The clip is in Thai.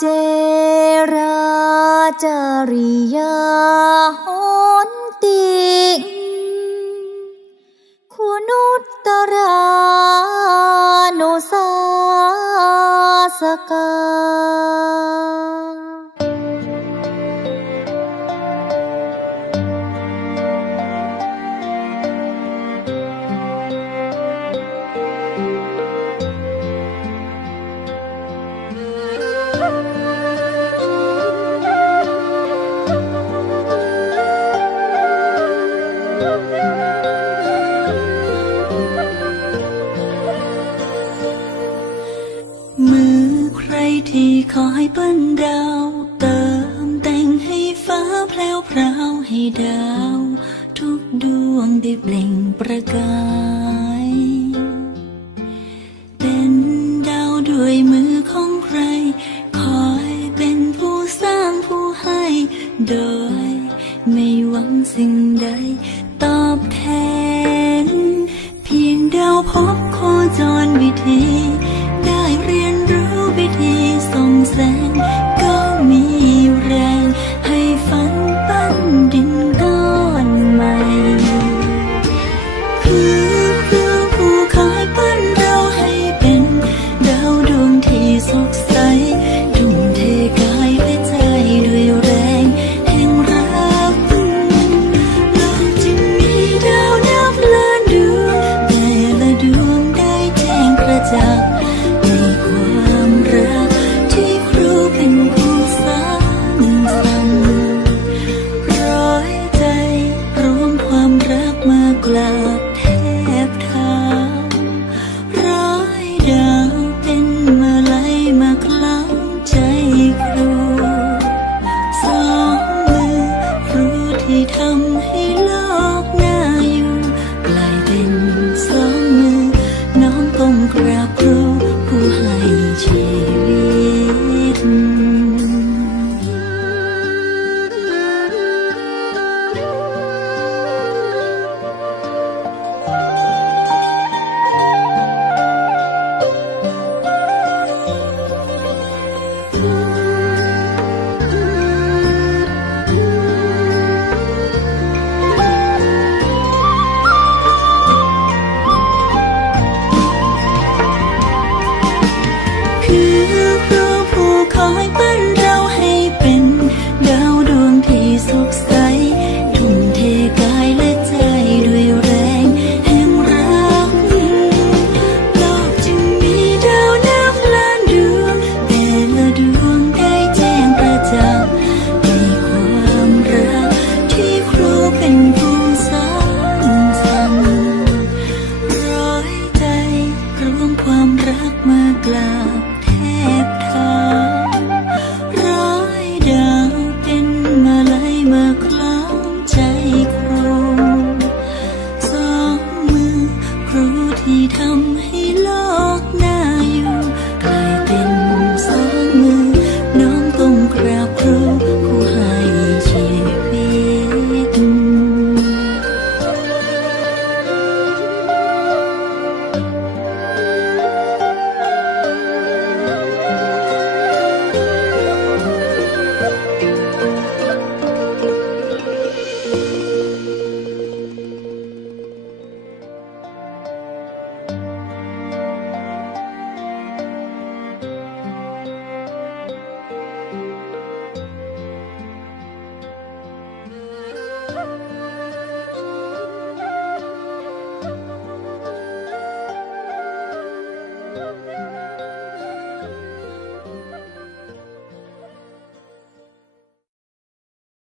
เจราจริยาหนติงคุณุตตรานุสาสกา มือใครที่คอยเปิ้นดาวเติมแต่งให้ฟ้าแพลวพราวให้ดาว ทุกดวงได้เปล่งประกาย เป็นดาวด้วยมือของใคร คอยเป็นผู้สร้างผู้ให้ โดย ไม่หวังสิ่งใด พบโคจรวิธี ก สดใสทุ่มเทกายและใจด้วยแรงแห่งรักโลกจึงมีดาวนับล้านดวงแต่ละดวงได้แจ้งประจักษ์ในความรักที่ครูเป็นผู้สร้างสรรค์ร้อยใจรวมความรักมากราบแทบเท้า Ha ha ha!